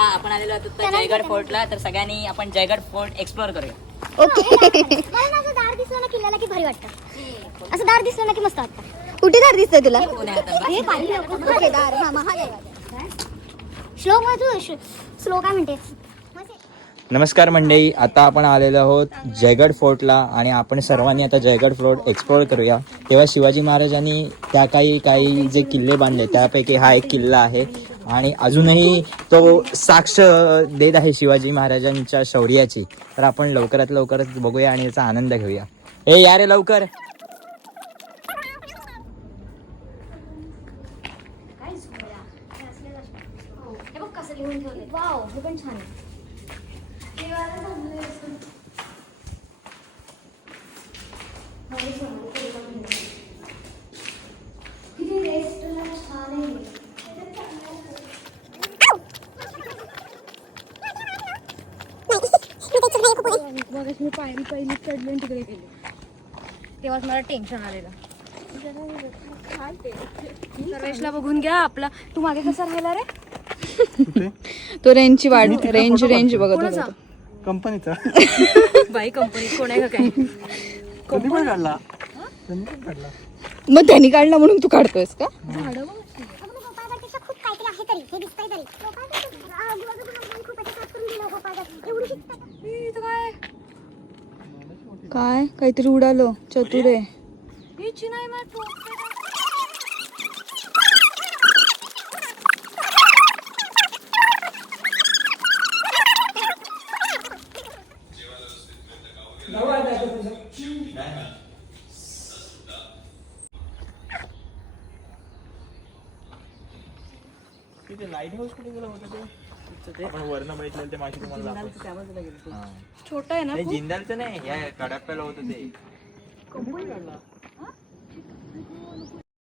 आपण आलेलो होतो जयगड फोर्टला, तर सगळ्यांनी आपण जयगड फोर्ट एक्सप्लोर करूया. ओके. मला असं दार दिसलं ना किल्ल्याला की भारी वाटतं. असं दार दिसलं ना की मस्त वाटतं. कुठे दार दिसतंय तुला? हे पाहिलं ओके, दार. हा, महाग आहे. श्लोक मध्ये तू स्लो काय म्हणते? नमस्कार मंडळी, आता आपण आलेलो आहोत जयगड फोर्टला आणि आपण सर्वांनी आता जयगड फोर्ट एक्सप्लोर करूया. तेव्हा शिवाजी महाराजांनी त्या काही जे किल्ले बांधले त्यापैकी हा एक किल्ला आहे आणि अजूनही तो साक्ष देत आहे शिवाजी महाराजांच्या शौर्याची. तर आपण लवकरात लवकरच बघूया आणि याचा आनंद घेऊया. ए या रे लवकर. वाव, हे पण छान आहे. मी पायरी पहिली चढली आणि तिकडे गेले, तेव्हाच मला टेन्शन आलेलं. सर्वेशला बघून घ्या आपला. तू मागे कसा राहिला रे? तो रेंजची रेंज बघत होता. कंपनीचा बाई कंपनीत कोण आहे का काय? कधी पण काढला, त्यांनी पण काढला. मग त्यांनी काढला म्हणून तू काढतोयस का? गोपाळगडपेक्षा खूप काहीतरी आहे तरी हे दिसतंय तरी. खूप अटॅक करून गेलो गोपाळगड. एवढी शिकतात. काय काहीतरी उडालो. चतुर आहे. ही चिनाई मार. लाईट हाऊस कुठे गेलं होतं ते? आपण वरनं बघितलेलं ते माशी तुम्हाला छोटा आहे ना? जिंदालचं नाही, या कडाप्याला होतं ते.